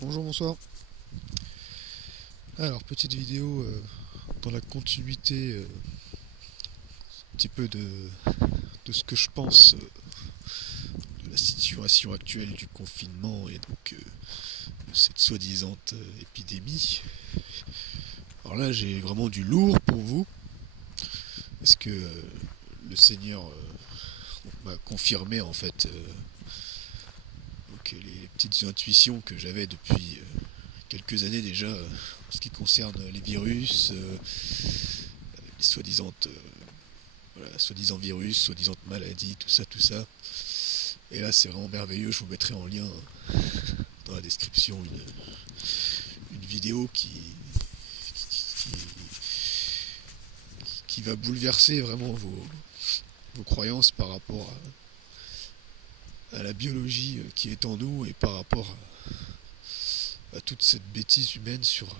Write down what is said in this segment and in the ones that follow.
Bonjour, bonsoir. Alors, petite vidéo dans la continuité un petit peu de ce que je pense de la situation actuelle du confinement et donc de cette soi-disant épidémie. Alors là, j'ai vraiment du lourd pour vous parce que le Seigneur m'a confirmé en fait donc, les petites intuitions que j'avais depuis quelques années déjà en ce qui concerne les virus, les soi-disant voilà, soi-disant virus, soi-disant maladie, tout ça, tout ça. Et là, c'est vraiment merveilleux. Je vous mettrai en lien dans la description une vidéo qui, qui va bouleverser vraiment vos croyances par rapport à la biologie qui est en nous et par rapport à toute cette bêtise humaine sur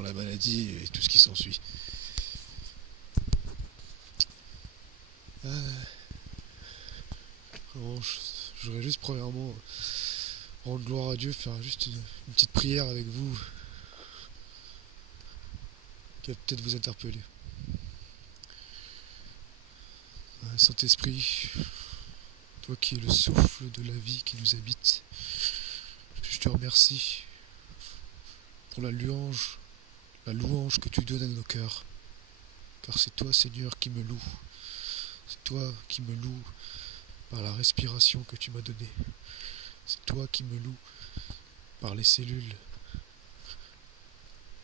la maladie et tout ce qui s'ensuit. Vraiment, je voudrais juste premièrement rendre gloire à Dieu, faire juste une petite prière avec vous qui va peut-être vous interpeller. Saint-Esprit, toi qui es le souffle de la vie qui nous habite, je te remercie pour la louange que tu donnes à nos cœurs. Car c'est toi, Seigneur, qui me loue. C'est toi qui me loue par la respiration que tu m'as donnée. C'est toi qui me loue par les cellules,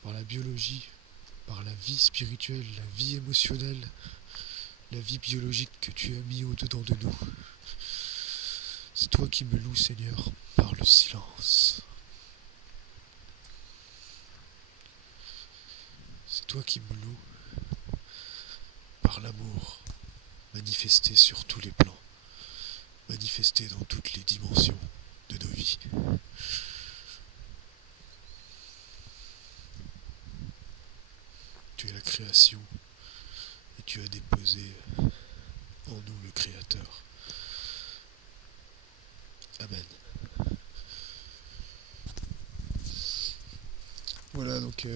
par la biologie, par la vie spirituelle, la vie émotionnelle, la vie biologique que tu as mis au-dedans de nous. C'est toi qui me loue, Seigneur, par le silence. C'est toi qui me loue par l'amour, manifesté sur tous les plans, manifesté dans toutes les dimensions de nos vies. Tu es la création et tu as déposé en nous le Créateur. Amen. Voilà, donc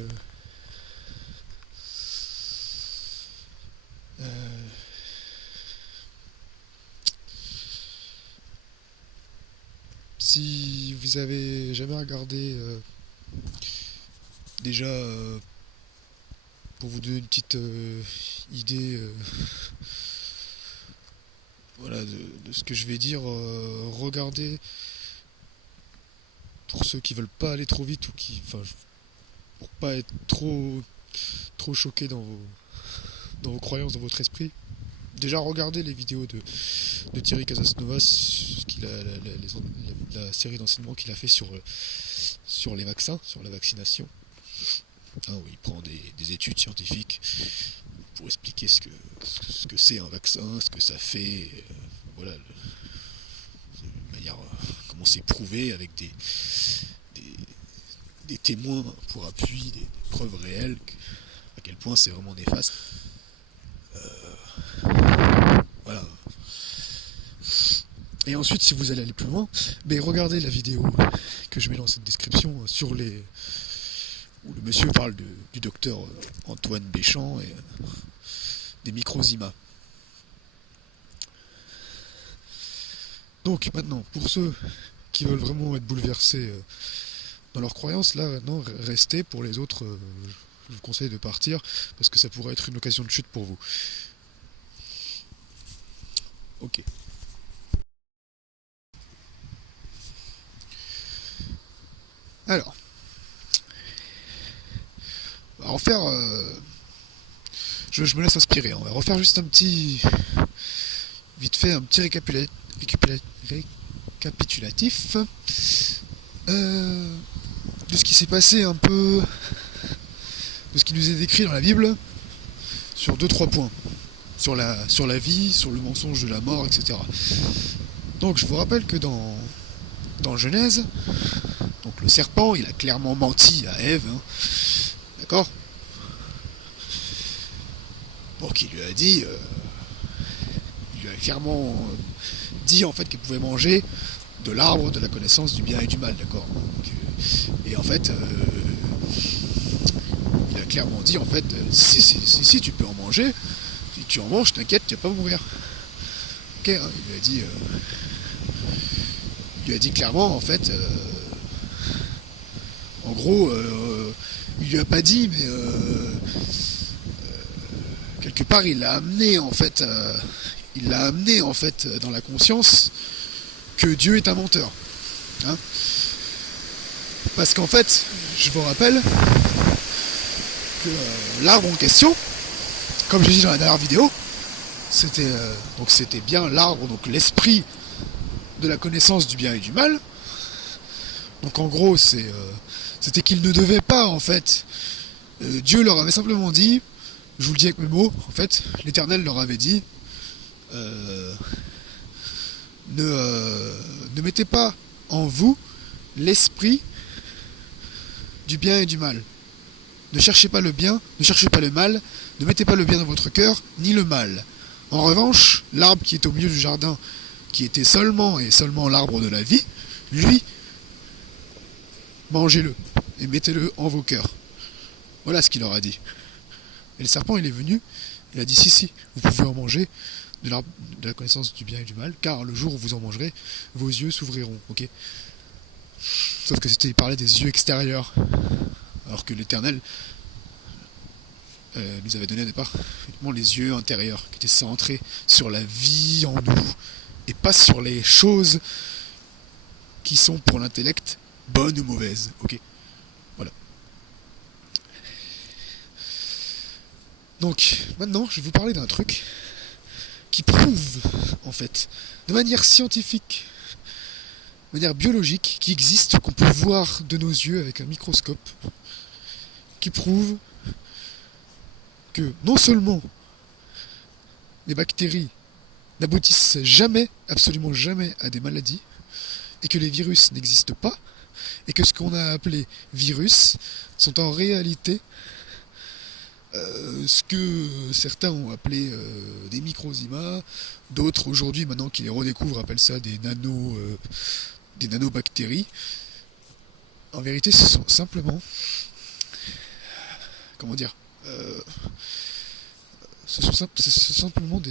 si vous avez jamais regardé déjà pour vous donner une petite idée voilà, de ce que je vais dire, regardez pour ceux qui veulent pas aller trop vite ou qui, enfin, pour pas être trop choqué dans vos croyances, dans votre esprit. Déjà regardez les vidéos de Thierry Casasnovas, la série d'enseignement qu'il a fait sur les vaccins, sur la vaccination. Où il prend des études scientifiques pour expliquer ce que c'est un vaccin, ce que ça fait, voilà, de manière, comment c'est prouvé avec des témoins pour appui, des preuves réelles, à quel point c'est vraiment néfaste. Voilà. Et ensuite, si vous allez aller plus loin, regardez la vidéo que je mets dans cette description où le monsieur parle du docteur Antoine Béchamp et des microzima. Donc maintenant, pour ceux qui veulent vraiment être bouleversés dans leurs croyances, là maintenant, restez. Pour les autres, je vous conseille de partir parce que ça pourrait être une occasion de chute pour vous. Ok. Alors, on va refaire. Je me laisse inspirer. On va refaire juste vite fait, un petit récapitulatif de ce qui s'est passé un peu, de ce qui nous est décrit dans la Bible, sur 2-3 points. Sur la vie, sur le mensonge de la mort, etc. Donc je vous rappelle que dans Genèse, donc le serpent, il a clairement menti à Ève, hein, d'accord? Donc il lui a dit, il lui a clairement dit en fait qu'elle pouvait manger de l'arbre de la connaissance du bien et du mal, d'accord. Donc, et en fait, il a clairement dit, en fait, si tu peux en manger, si tu en manges, t'inquiète, tu vas pas mourir. Ok, hein, il lui a dit clairement, en fait, en gros, il lui a pas dit, mais quelque part, il l'a amené, en fait, dans la conscience que Dieu est un menteur. Hein. Parce qu'en fait, je vous rappelle que l'arbre en question, comme j'ai dit dans la dernière vidéo, c'était bien l'arbre, donc l'esprit de la connaissance du bien et du mal. Donc en gros, c'était qu'ils ne devaient pas, en fait. Dieu leur avait simplement dit, je vous le dis avec mes mots, en fait, l'Éternel leur avait dit, ne mettez pas en vous l'esprit du bien et du mal. Ne cherchez pas le bien, ne cherchez pas le mal, ne mettez pas le bien dans votre cœur, ni le mal. En revanche, l'arbre qui est au milieu du jardin, qui était seulement l'arbre de la vie, lui, mangez-le et mettez-le en vos cœurs. Voilà ce qu'il leur a dit. Et le serpent, il est venu, il a dit si, vous pouvez en manger de l'arbre de la connaissance du bien et du mal, car le jour où vous en mangerez, vos yeux s'ouvriront. Ok. Sauf que il parlait des yeux extérieurs, alors que l'Éternel nous avait donné au départ uniquement les yeux intérieurs, qui étaient centrés sur la vie en nous, et pas sur les choses qui sont pour l'intellect bonnes ou mauvaises. Ok. Voilà. Donc, maintenant, je vais vous parler d'un truc qui prouve, en fait, de manière scientifique, de manière biologique, qui existe, qu'on peut voir de nos yeux avec un microscope, qui prouve que non seulement les bactéries n'aboutissent jamais, absolument jamais, à des maladies, et que les virus n'existent pas, et que ce qu'on a appelé virus sont en réalité ce que certains ont appelé des microzymas, d'autres aujourd'hui, maintenant qui les redécouvrent, appellent ça des nanobactéries. En vérité, ce sont simplement, comment dire, ce sont simplement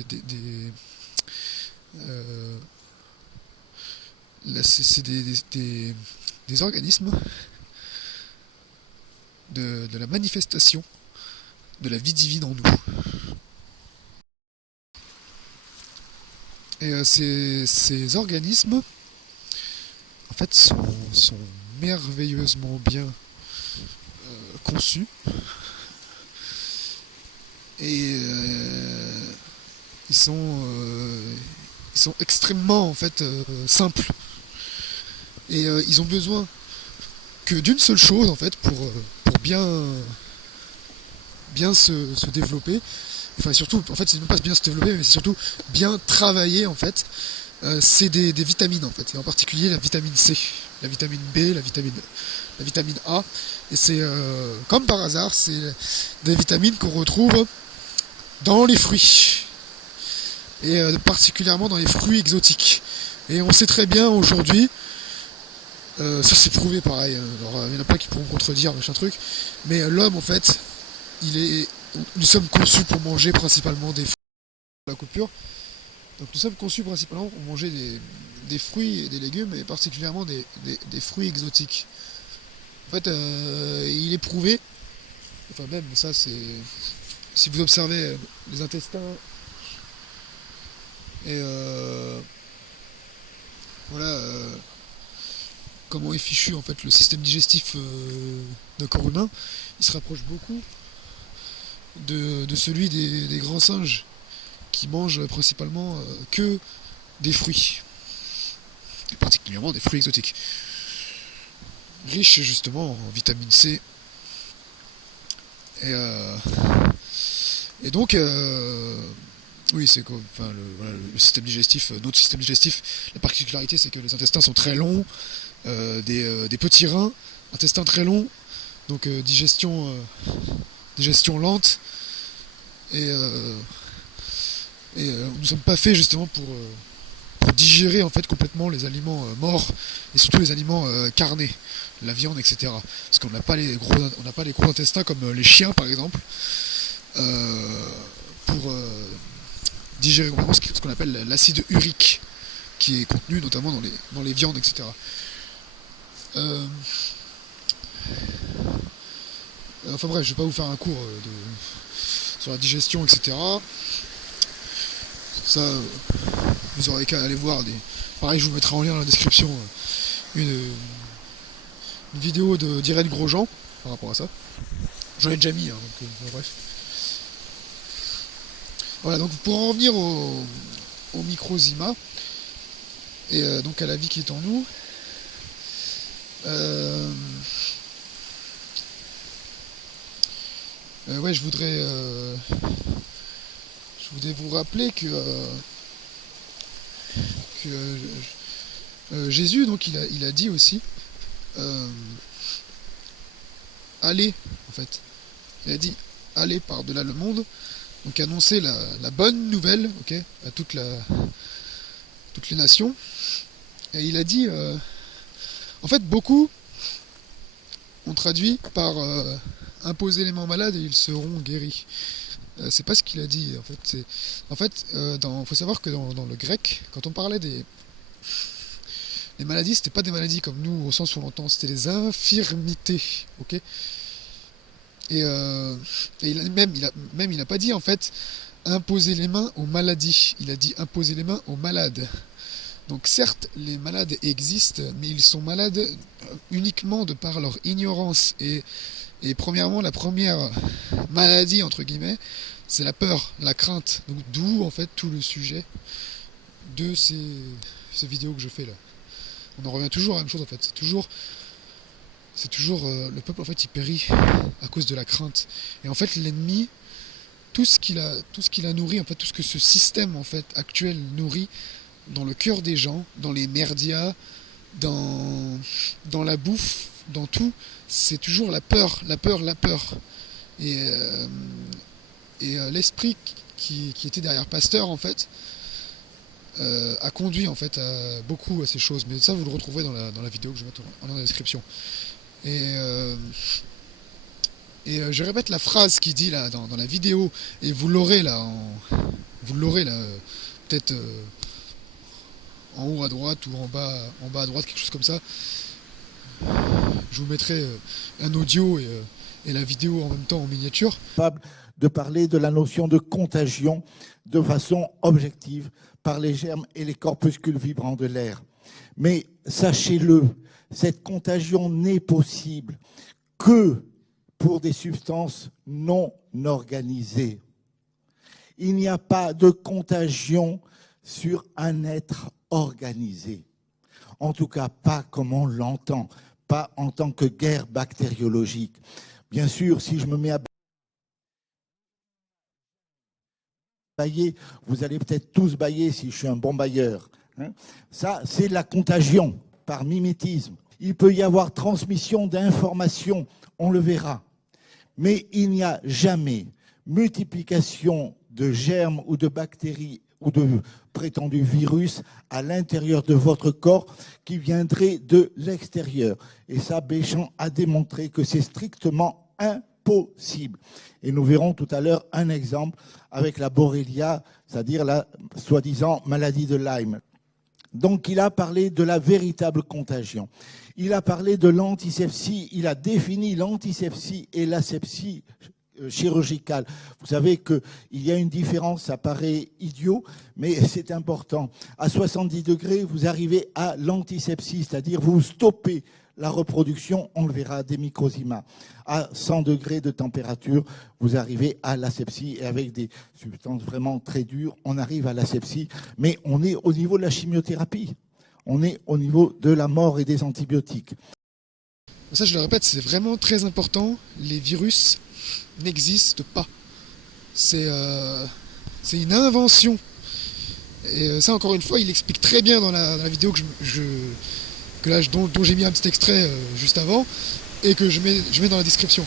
c'est des organismes de la manifestation de la vie divine en nous. Et ces organismes, en fait, sont merveilleusement bien conçus. Et ils sont extrêmement, en fait, simples. Et ils ont besoin que d'une seule chose, en fait, pour bien se développer. Enfin, surtout, en fait, c'est non pas bien se développer, mais c'est surtout bien travailler, en fait. C'est des vitamines, en fait, et en particulier la vitamine C, la vitamine B, la vitamine A. Et c'est, comme par hasard, c'est des vitamines qu'on retrouve dans les fruits. Et particulièrement dans les fruits exotiques. Et on sait très bien aujourd'hui, ça c'est prouvé pareil, alors il n'y en a pas qui pourront contredire, machin truc, mais l'homme, en fait, nous sommes conçus pour manger principalement des fruits de la coupure. Donc nous sommes conçus principalement pour manger des fruits et des légumes, et particulièrement des fruits exotiques. En fait, il est prouvé, enfin même ça c'est... Si vous observez les intestins et voilà comment est fichu en fait le système digestif d'un corps humain, il se rapproche beaucoup de celui des grands singes qui mangent principalement que des fruits, et particulièrement des fruits exotiques, riches justement en vitamine C. Et donc, oui, c'est quoi, enfin, le système digestif, notre système digestif, la particularité c'est que les intestins sont très longs, des petits reins, intestins très longs, donc digestion lente, et nous ne sommes pas faits justement pour digérer en fait complètement les aliments morts et surtout les aliments carnés, la viande, etc. Parce qu'on n'a pas les gros intestins comme les chiens par exemple, pour digérer complètement ce qu'on appelle l'acide urique, qui est contenu notamment dans les viandes, etc. Enfin bref, je vais pas vous faire un cours sur la digestion, etc. Ça, vous aurez qu'à aller voir pareil, je vous mettrai en lien dans la description une vidéo d'Irène Grosjean par rapport à ça. J'en ai déjà mis, hein, donc bref. Voilà, donc pour en revenir au micro-Zima, et donc à la vie qui est en nous, ouais, je voudrais vous rappeler que Jésus, donc il a dit aussi, allez, en fait, il a dit allez par-delà le monde, donc annoncer la bonne nouvelle, ok, à toutes les nations. Et il a dit, en fait, beaucoup ont traduit par imposer les mains aux malades et ils seront guéris. C'est pas ce qu'il a dit. En fait, faut savoir que dans le grec, quand on parlait les maladies, c'était pas des maladies comme nous au sens où on l'entend, c'était des infirmités, ok. Et il n'a pas dit en fait imposer les mains aux maladies, il a dit imposer les mains aux malades. Donc certes, les malades existent, mais ils sont malades uniquement de par leur ignorance. Et premièrement, la première maladie, entre guillemets, c'est la peur, la crainte. Donc d'où en fait tout le sujet de ces vidéos que je fais là. On en revient toujours à la même chose en fait. C'est toujours le peuple en fait il périt à cause de la crainte. Et en fait l'ennemi, tout ce qu'il a nourri, en fait tout ce que ce système en fait actuel nourrit dans le cœur des gens, dans les merdias, dans la bouffe, dans tout, c'est toujours la peur. Et l'esprit qui était derrière Pasteur en fait a conduit en fait beaucoup à ces choses. Mais ça vous le retrouverez dans la vidéo que je vais mettre en lien dans la description. Et je répète la phrase qu'il dit là dans la vidéo, et vous l'aurez là, peut-être en haut à droite ou en bas à droite, quelque chose comme ça. Je vous mettrai un audio et la vidéo en même temps en miniature. De parler de la notion de contagion de façon objective par les germes et les corpuscules vibrants de l'air. Mais sachez-le, cette contagion n'est possible que pour des substances non organisées. Il n'y a pas de contagion sur un être organisé. En tout cas, pas comme on l'entend, pas en tant que guerre bactériologique. Bien sûr, si je me mets à bailler, vous allez peut-être tous bailler si je suis un bon bailleur. Ça, c'est la contagion par mimétisme. Il peut y avoir transmission d'informations, on le verra. Mais il n'y a jamais multiplication de germes ou de bactéries ou de prétendus virus à l'intérieur de votre corps qui viendraient de l'extérieur. Et ça, Béchamp a démontré que c'est strictement impossible. Et nous verrons tout à l'heure un exemple avec la Borrelia, c'est-à-dire la soi-disant maladie de Lyme. Donc il a parlé de la véritable contagion. Il a parlé de l'antisepsie, il a défini l'antisepsie et l'asepsie chirurgicale. Vous savez qu'il y a une différence, ça paraît idiot, mais c'est important. À 70 degrés, vous arrivez à l'antisepsie, c'est-à-dire vous stoppez la reproduction, on le verra, des microzymas. À 100 degrés de température, vous arrivez à l'asepsie et avec des substances vraiment très dures, on arrive à l'asepsie, mais on est au niveau de la chimiothérapie. On est au niveau de la mort et des antibiotiques. Ça, je le répète, c'est vraiment très important. Les virus n'existent pas. C'est une invention. Et ça, encore une fois, il explique très bien dans la vidéo dont j'ai mis un petit extrait juste avant et que je mets dans la description.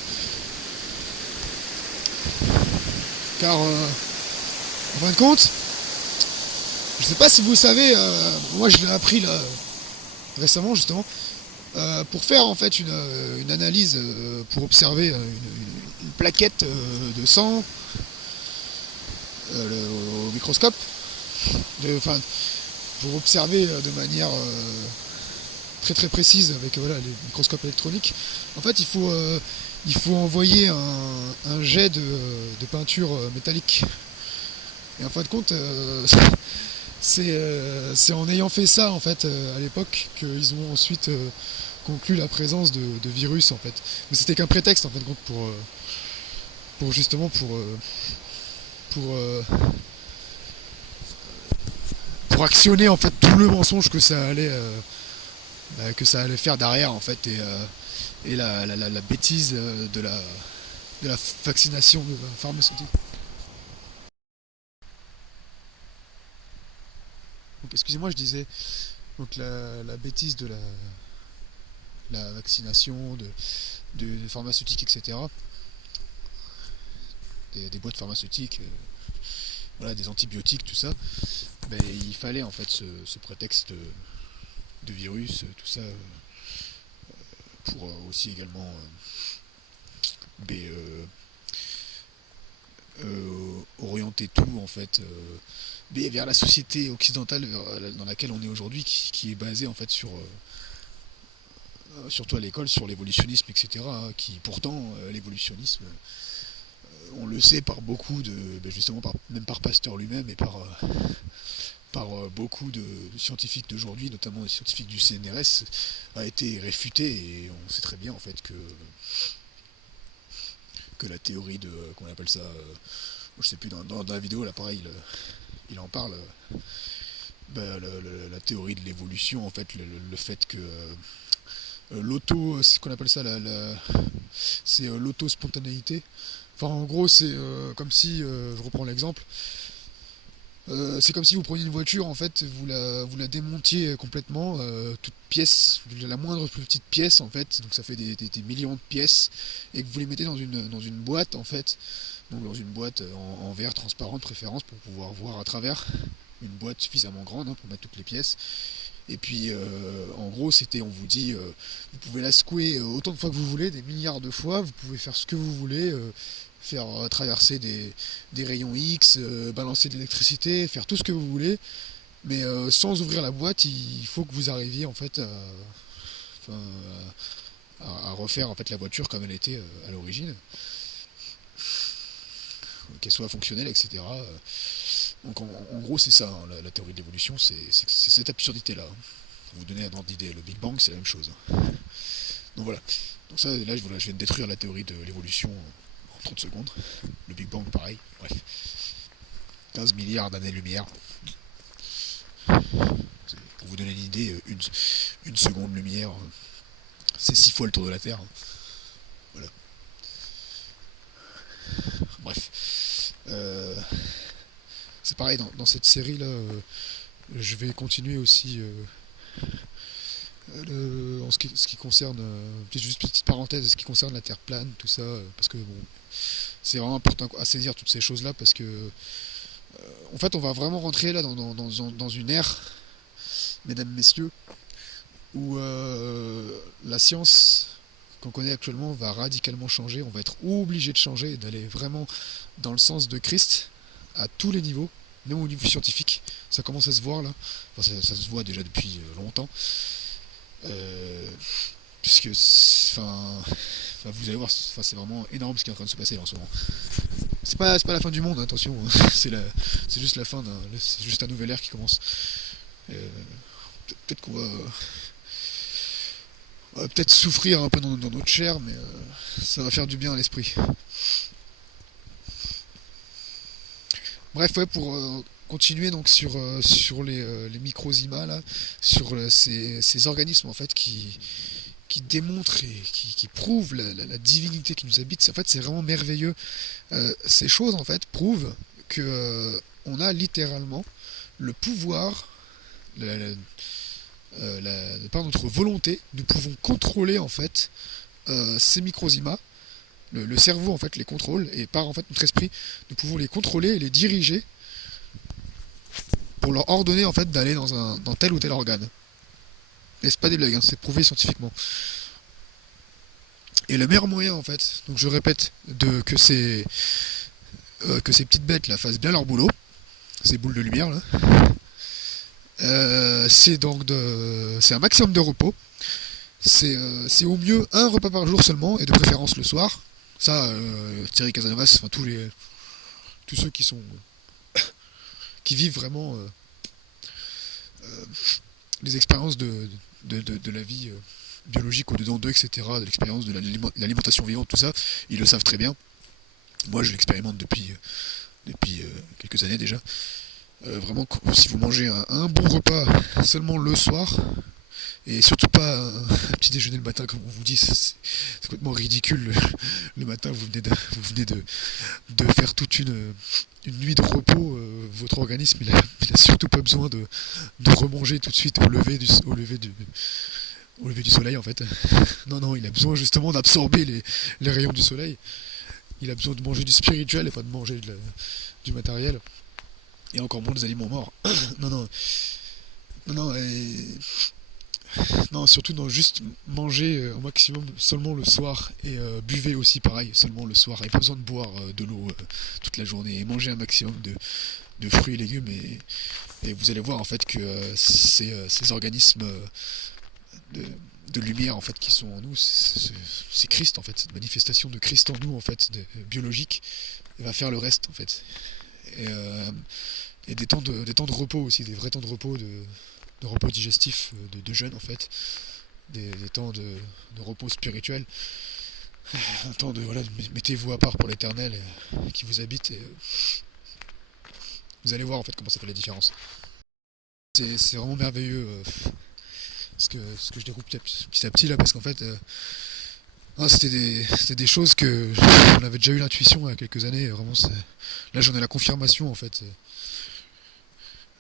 Car, en fin de compte, Je sais pas si vous savez, moi je l'ai appris là récemment justement, pour faire en fait une analyse, pour observer une plaquette de sang au microscope, enfin pour observer de manière très très précise avec voilà, les microscopes électroniques. En fait, il faut envoyer un jet de peinture métallique. Et en fin de compte, c'est en ayant fait ça en fait à l'époque qu'ils ont ensuite conclu la présence de virus en fait. Mais c'était qu'un prétexte en fin de compte pour justement pour, euh, pour actionner en fait tout le mensonge que ça allait faire derrière en fait et la bêtise de la vaccination pharmaceutique. Donc excusez-moi, je disais donc la bêtise de la vaccination, de pharmaceutique, etc. Des boîtes pharmaceutiques, voilà, des antibiotiques, tout ça. Ben, il fallait en fait ce prétexte de virus, tout ça, pour aussi également orienter tout en fait vers la société occidentale dans laquelle on est aujourd'hui, qui est basée en fait sur surtout à l'école sur l'évolutionnisme, etc. Qui pourtant l'évolutionnisme, on le sait par beaucoup justement même par Pasteur lui-même et par beaucoup de scientifiques d'aujourd'hui, notamment des scientifiques du CNRS, a été réfuté, et on sait très bien en fait que la théorie de, comment on appelle ça, je sais plus, dans la vidéo là pareil, il en parle, la théorie de l'évolution, en fait, le fait que c'est ce qu'on appelle ça, c'est l'auto-spontanéité. Enfin, en gros, c'est comme si, je reprends l'exemple, c'est comme si vous preniez une voiture, en fait, vous la démontiez complètement, toute pièce, la moindre petite pièce, en fait, donc ça fait des millions de pièces, et que vous les mettez dans une boîte, en fait, donc dans une boîte en verre transparent de préférence pour pouvoir voir à travers, une boîte suffisamment grande pour mettre toutes les pièces. Et puis, en gros, on vous dit, vous pouvez la secouer autant de fois que vous voulez, des milliards de fois, vous pouvez faire ce que vous voulez, faire traverser des rayons X, balancer de l'électricité, faire tout ce que vous voulez, mais sans ouvrir la boîte, il faut que vous arriviez en fait à refaire en fait la voiture comme elle était à l'origine, qu'elle soit fonctionnelle, etc. Donc en gros c'est ça, hein, la théorie de l'évolution, c'est cette absurdité-là. Pour vous donner un ordre d'idée, le Big Bang c'est la même chose. Donc voilà. Donc ça, là je viens de détruire la théorie de l'évolution en 30 secondes. Le Big Bang pareil, bref. 15 milliards d'années-lumière. Pour vous donner une idée, une seconde lumière, c'est 6 fois le tour de la Terre. Voilà. Bref. C'est pareil, dans cette série-là, je vais continuer aussi en ce qui concerne, juste petite parenthèse, ce qui concerne la Terre plane, tout ça, parce que bon, c'est vraiment important à saisir toutes ces choses-là, parce que en fait, on va vraiment rentrer là dans une ère, mesdames, messieurs, où la science qu'on connaît actuellement va radicalement changer. On va être obligé de changer et d'aller vraiment dans le sens de Christ à tous les niveaux, même au niveau scientifique. Ça commence à se voir là. Enfin, ça se voit déjà depuis longtemps. Puisque, vous allez voir, c'est vraiment énorme ce qui est en train de se passer là, en ce moment. C'est pas la fin du monde, attention. c'est juste la fin c'est juste un nouvel ère qui commence. Peut-être qu'on va peut-être souffrir un peu dans notre chair, mais ça va faire du bien à l'esprit. Bref, ouais, pour continuer donc sur les microzymas là, sur ces organismes en fait qui démontrent et qui prouvent la divinité qui nous habite. En fait, c'est vraiment merveilleux. Ces choses en fait prouvent que on a littéralement le pouvoir, par notre volonté, nous pouvons contrôler en fait ces microzymas. Le cerveau en fait les contrôle, et par en fait notre esprit, nous pouvons les contrôler et les diriger pour leur ordonner en fait d'aller dans tel ou tel organe. Et c'est pas des blagues, hein, c'est prouvé scientifiquement. Et le meilleur moyen en fait, donc je répète, que ces petites bêtes là fassent bien leur boulot, ces boules de lumière là, c'est un maximum de repos. C'est au mieux un repas par jour seulement, et de préférence le soir. Ça, Thierry Casanovas, enfin tous ceux qui vivent vraiment les expériences de la vie biologique au-dedans d'eux, etc., de l'expérience de l'alimentation vivante, tout ça, ils le savent très bien. Moi, je l'expérimente depuis quelques années déjà. Vraiment, si vous mangez un bon repas seulement le soir, et surtout pas un petit déjeuner le matin, comme on vous dit, c'est complètement ridicule. Le matin, vous venez de faire toute une nuit de repos. Votre organisme, il a surtout pas besoin de remanger tout de suite au lever du soleil, en fait. Non, il a besoin justement d'absorber les rayons du soleil. Il a besoin de manger du spirituel et pas de manger du matériel. Et encore moins des aliments morts. non, non, surtout non, juste manger au maximum seulement le soir, et buvez aussi pareil seulement le soir, et pas besoin de boire de l'eau toute la journée, et manger un maximum de fruits et légumes, et vous allez voir en fait que ces organismes de, de lumière en fait qui sont en nous, c'est Christ en fait, cette manifestation de Christ en nous en fait, biologique, va faire le reste en fait. Et des temps de repos aussi, des vrais temps de repos, de repos digestif, de jeûne en fait, des temps de repos spirituel, un temps de voilà, mettez-vous à part pour l'éternel qui vous habite, et vous allez voir en fait comment ça fait la différence. C'est vraiment merveilleux ce que je découvre petit à petit là, parce qu'en fait c'était des choses que on avait déjà eu l'intuition il y a quelques années, vraiment là j'en ai la confirmation en fait.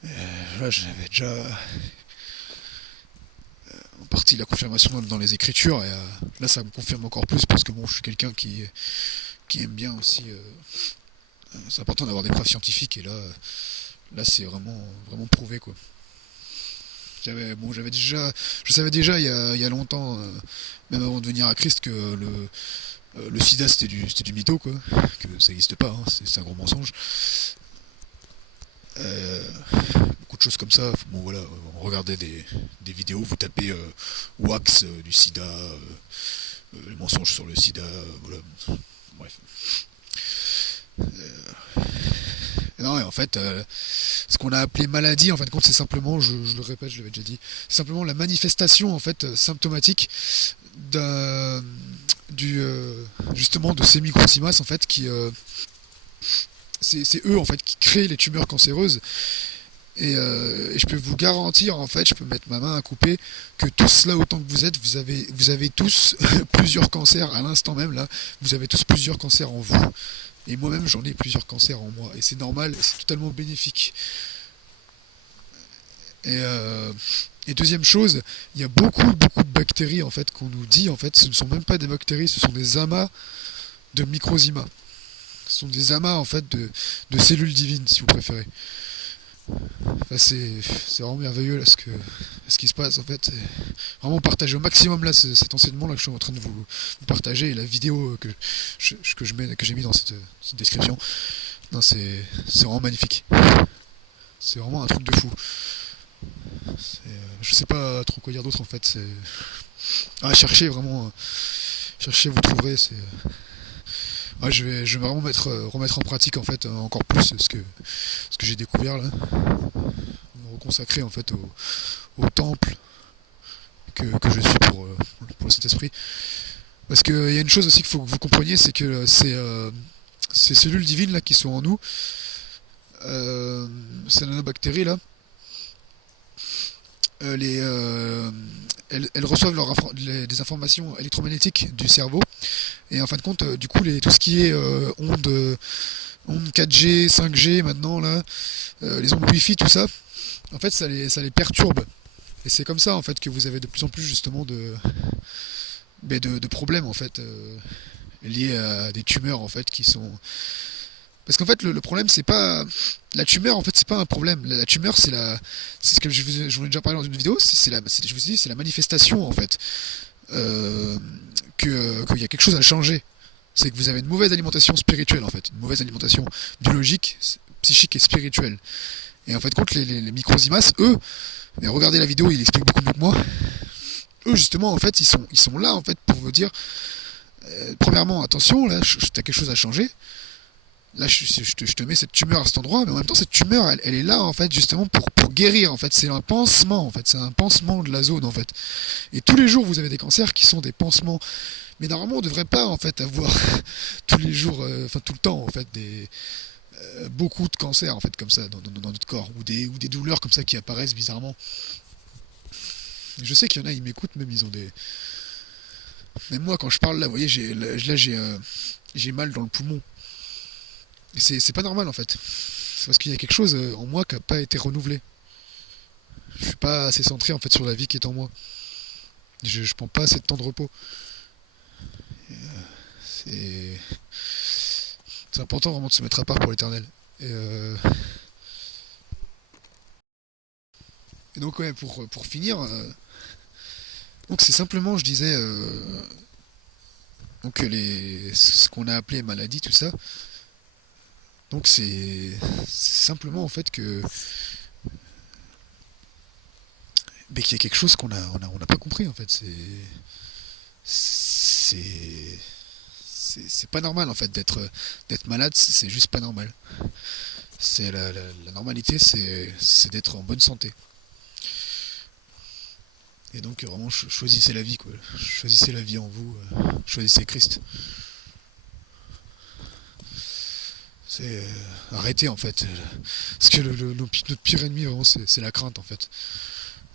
Là j'avais déjà en partie la confirmation dans les écritures, et là ça me confirme encore plus, parce que bon, je suis quelqu'un qui aime bien aussi, c'est important d'avoir des preuves scientifiques, et là c'est vraiment prouvé quoi. Je savais déjà il y a longtemps, même avant de venir à Christ, que le sida c'était du mytho quoi, que ça n'existe pas, hein, c'est un gros mensonge. Beaucoup de choses comme ça. Bon voilà, regardez des vidéos, vous tapez wax du sida, les mensonges sur le sida, voilà. Bref. Non, et en fait, ce qu'on a appelé maladie, en fin de compte, c'est simplement, je le répète, je l'avais déjà dit, c'est simplement la manifestation en fait symptomatique justement de ces microcymas en fait c'est eux en fait qui créent les tumeurs cancéreuses, et je peux vous garantir en fait, je peux mettre ma main à couper, que tous là autant que vous êtes, vous avez tous plusieurs cancers à l'instant même là, vous avez tous plusieurs cancers en vous, et moi-même j'en ai plusieurs cancers en moi, et c'est normal, c'est totalement bénéfique. Et deuxième chose, il y a beaucoup de bactéries en fait qu'on nous dit en fait, ce ne sont même pas des bactéries, ce sont des amas de microzymas. Ce sont des amas en fait de cellules divines, si vous préférez. Enfin, c'est vraiment merveilleux là ce qui se passe en fait. C'est vraiment partager au maximum là cet enseignement là que je suis en train de vous partager, et la vidéo que j'ai mis dans cette description. Non, c'est vraiment magnifique. C'est vraiment un truc de fou. Je sais pas trop quoi dire d'autre en fait. Cherchez vraiment, cherchez, vous trouverez. Je vais vraiment remettre en pratique en fait encore plus ce que j'ai découvert là, me reconsacrer en fait au temple que je suis pour le Saint-Esprit, parce qu'il y a une chose aussi qu'il faut que vous compreniez, c'est que ces cellules divines là qui sont en nous, ces nanobactéries là, elles reçoivent des informations électromagnétiques du cerveau, et en fin de compte, du coup, tout ce qui est ondes 4G, 5G maintenant là, les ondes Wi-Fi, tout ça, en fait, ça les perturbe. Et c'est comme ça en fait que vous avez de plus en plus justement de problèmes en fait liés à des tumeurs en fait qui sont Parce qu'en fait, le problème, c'est pas. La tumeur, en fait, c'est pas un problème. La tumeur, c'est la. C'est ce que j'en ai déjà parlé dans une vidéo, je vous dis, c'est la manifestation, en fait. Qu'il y a quelque chose à changer. C'est que vous avez une mauvaise alimentation spirituelle, en fait. Une mauvaise alimentation biologique, psychique et spirituelle. Et en fait, contre les microsimas, eux, mais regardez la vidéo, il explique beaucoup mieux que moi. Eux, justement, en fait, ils sont là, en fait, pour vous dire, premièrement, attention, là, t'as quelque chose à changer. Là, je te mets cette tumeur à cet endroit, mais en même temps, cette tumeur, elle est là, en fait, justement, pour guérir, en fait. C'est un pansement, en fait. C'est un pansement de la zone, en fait. Et tous les jours, vous avez des cancers qui sont des pansements. Mais normalement, on ne devrait pas, en fait, avoir tous les jours, enfin, tout le temps, en fait, beaucoup de cancers, en fait, comme ça, dans notre corps. Ou des douleurs comme ça qui apparaissent bizarrement. Je sais qu'il y en a, ils m'écoutent, même, ils ont des... Même moi, quand je parle, là, vous voyez, j'ai mal dans le poumon. Et c'est pas normal en fait. C'est parce qu'il y a quelque chose en moi qui n'a pas été renouvelé. Je suis pas assez centré en fait sur la vie qui est en moi. Je prends pas assez de temps de repos. C'est c'est important vraiment de se mettre à part pour l'éternel. Et donc ouais, pour finir, donc c'est simplement, je disais, donc ce qu'on a appelé maladie, tout ça. Donc c'est simplement en fait que qu'il y a quelque chose qu'on a pas compris en fait. C'est c'est pas normal en fait d'être malade. C'est juste pas normal. C'est la normalité, c'est d'être en bonne santé. Et donc vraiment choisissez la vie quoi. Choisissez la vie en vous. Choisissez Christ. C'est arrêtez en fait. Parce que notre pire ennemi vraiment c'est la crainte en fait.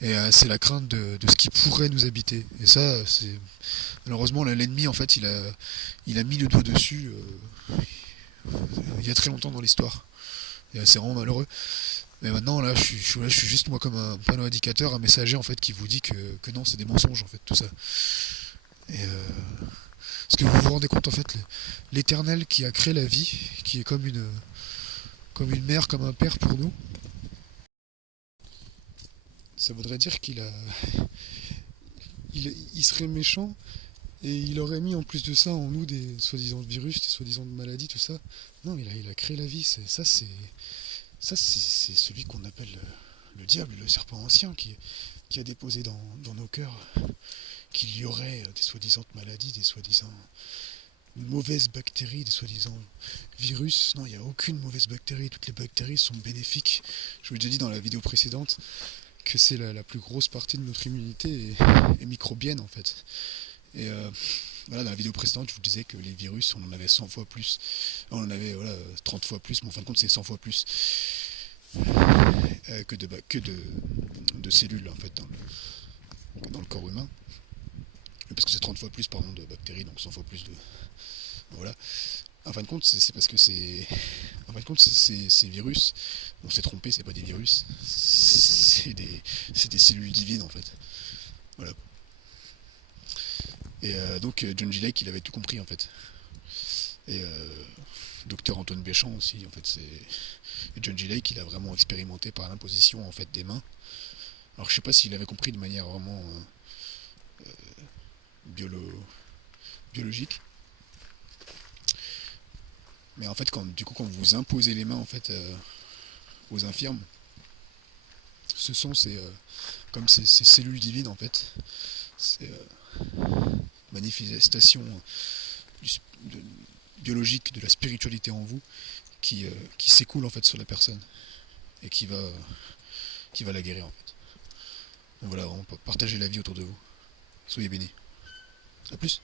Et c'est la crainte de ce qui pourrait nous habiter. Et ça, c'est malheureusement l'ennemi en fait, il a mis le doigt dessus il y a très longtemps dans l'histoire. Et c'est vraiment malheureux. Mais maintenant là, je suis juste moi comme un panneau indicateur, un messager en fait qui vous dit que non, c'est des mensonges en fait tout ça. Et parce que vous vous rendez compte en fait, l'Éternel qui a créé la vie, qui est comme une mère, comme un père pour nous. Ça voudrait dire il serait méchant et il aurait mis en plus de ça en nous des soi-disant virus, des soi-disant maladies, tout ça. Non, il a créé la vie. C'est celui qu'on appelle le diable, le serpent ancien qui a déposé dans nos cœurs qu'il y aurait des soi-disant maladies, des soi-disant mauvaises bactéries, des soi-disant virus. Non, il n'y a aucune mauvaise bactérie. Toutes les bactéries sont bénéfiques. Je vous l'ai déjà dit dans la vidéo précédente que c'est la plus grosse partie de notre immunité est microbienne en fait. Et voilà, dans la vidéo précédente, je vous disais que les virus, on en avait 100 fois plus. On en avait 30 fois plus, mais en fin de compte, c'est 100 fois plus que de cellules en fait dans le corps humain. Parce que c'est 30 fois plus pardon, de bactéries, donc 100 fois plus de... Voilà. En fin de compte, c'est parce que en fin de compte, ces virus, on s'est trompé, c'est pas des virus, c'est des cellules divines en fait. Voilà. Et donc John G. Lake, il avait tout compris en fait. Et docteur Antoine Béchamp aussi, en fait, et John G. Lake, il a vraiment expérimenté par l'imposition en fait des mains. Alors je sais pas s'il avait compris de manière vraiment biologique. Mais en fait, quand vous imposez les mains en fait aux infirmes, ce sont comme ces cellules divines en fait, ces manifestations biologiques de la spiritualité en vous qui s'écoule en fait sur la personne et qui va la guérir en fait. Donc voilà, on peut partager la vie autour de vous. Soyez bénis. A plus.